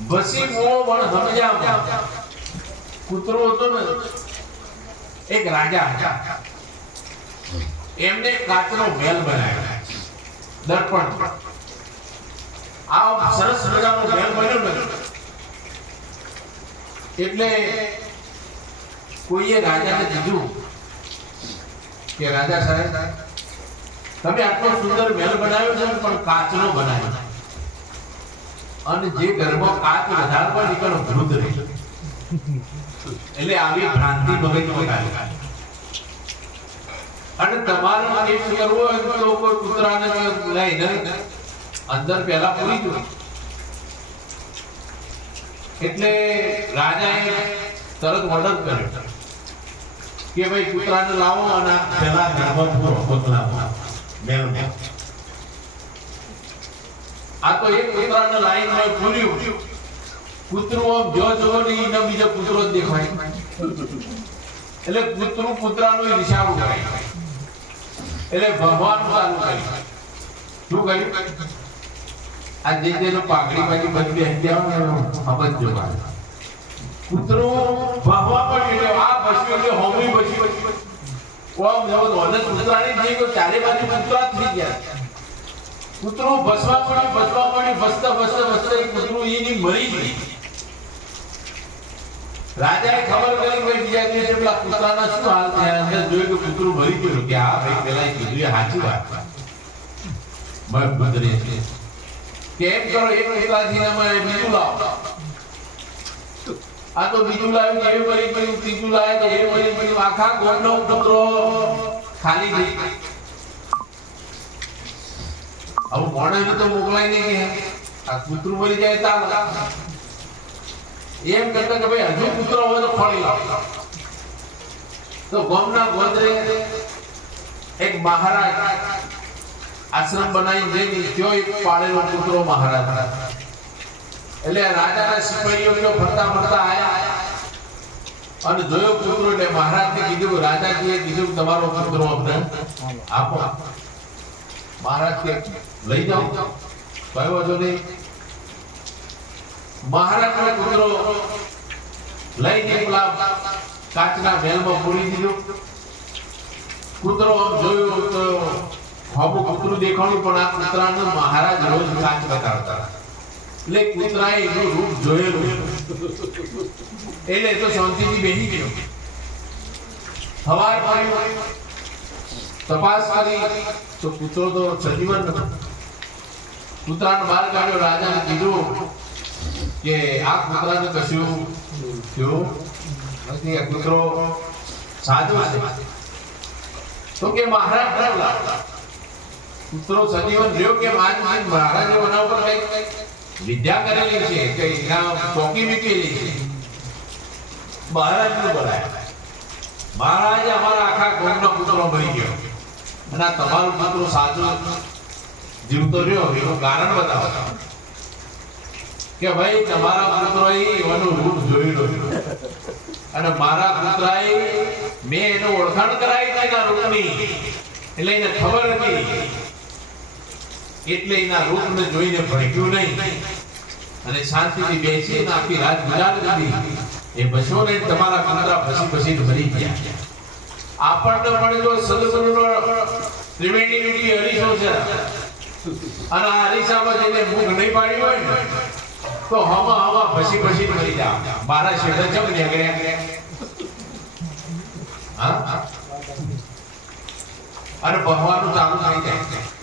બસી મો વણ સમજાવ કૂતરો હતો ને એક રાજા હતા એમને કાચનો મહેલ બનાવ્યો દર્પણ આ સરસ મજાનો મહેલ બન્યો ને એટલે કોઈએ રાજાને કીધું કે રાજા સાહેબ તમે આટલો સુંદર મહેલ બનાવ્યો છે પણ કાચનો બનાવ્યો અને જે ઘરમાં કાચ વધારે હોય નીકળો વૃદ્ધ રહે એટલે આવી ભ્રાંતિ મગજમાં કાઢી અને તમારે ટેસ્ટ કરવો હોય તો કોઈ કૂતરાને લઈને અંદર પહેલા પૂરી દો એટલે રાજાએ તરત ઓર્ડર કર્યો કે ભાઈ કૂતરાને લાવો અને પહેલા ઘરમાં પૂરો કોતલાવો મેલમાં આ તો એક કૂતરાને લાઈનમાં પૂર્યું કૂતરું આમ જો ને એને બીજો કૂતરો જ દેખાય એટલે કૂતરું કૂતરાનો હિસાબ કરે એટલે ભગવાન ચાલુ કર્યું શું કર્યું આ જેનો પાઘડી બાજી બદલી હત્યા સમજ જોવા કૂતરું ભગવા પડ્યું આ બસ્યું એટલે હોમી બચી કોમ જવો ઓને કૂતરાની થઈ ગયો ચારે બાજુ કૂતરા થઈ ગયા કૂતરું બસવા પડ્યું બસતા કૂતરું એની મરી ગઈ રાજાએ ખબર કરી કે બીજા દિવસે પેલા કૂતરાના શું હાલ થયા અંદર જોયું કે કૂતરું મરી ગયું કે આ ભાઈ પેલા કીધું એ સાચી વાત મત બદરે છે કેમ કરો એક કૂતરાથી અમે બીજું લાવો આ તો બીજું લાવ્યું કે એ મરી ગયું ત્રીજું લાવે તો એ મરી ગયું આખા ગોળનો કૂતરો ખાલી થઈ હવે મોડે તો મોકલાય નહીં કે આ કૂતરું મરી જાય તાલ એમ કરતા કે ભાઈ હજુ કૂતરો હોય તો ખોળી લાવો તો ગામના ગોદરે એક મહારાજ આશ્રમ બનાવી જઈને ત્યો એક પાળેલો કૂતરો મહારાજ એટલે રાજાના સિપાહીઓ ફરતા આયા અને જોયો કૂતરો એટલે મહારાજને કીધું રાજાજીએ કીધું તમારો કૂતરો અમને આપો મહારાજ કે લઈ જાઓ કયો વાંધો નહીં મહારાજનો કૂતરો લઈને પેલા કાચના મહેલમાં પૂરી દીધો કૂતરો આમ જોયું તો ખોબું કૂતરું દેખાણું પણ આ કૂતરાને મહારાજ રોજ કાચ બતાવતા એટલે કૂતરાએ એનું રૂપ જોયેલું એટલે તો શાંતિથી બેસી ગયો સવાર પડ્યું તપાસ કરી તો કૂતરો તો સજીવન નતો કૂતરાને બહાર કાઢ્યો રાજાને કીધું કે આ કૂતરાને કશું થયું નથી આ કૂતરો સાજો છે તો કે મહારાજ ડરલા કૂતરો સજીવન રહ્યો કે મહારાજે બનાવ પર કઈ વિદ્યા કરેલી છે કે એના ચોકી મૂકેલી છે મહારાજને બોલાયા મહારાજે અમારા આખા ગામનો કૂતરો મરી ગયો અને તમારો કૂતરો સાજો જીવતો રહ્યો એનું કારણ બતાવો કે ભાઈ તમારા કૂતરોએ એનું રૂપ જોયેલું અને મારા કૂતરાએ મેં એનું ઓળખાણ કરાવી એના રૂપની એટલે એને ખબર હતી એટલે એના રૂપને જોઈને ભડક્યું નહીં અને શાંતિથી બેસીને આખી રાત ગુજારી દીધી એ બસોને તમારા કૂતરા પછી મરી ગયા આપણને પણ જો સદગુરુનો ત્રિવેણી રૂપી હરીશો છે અને આ હરીસામાં જેને મુખ નહીં પાડ્યું હોય ને તો હવા પછી મરી જા મારા શેઠે ચમ નીકળ્યા હા અને ભગવાનનું ચાલુ થઈ જાય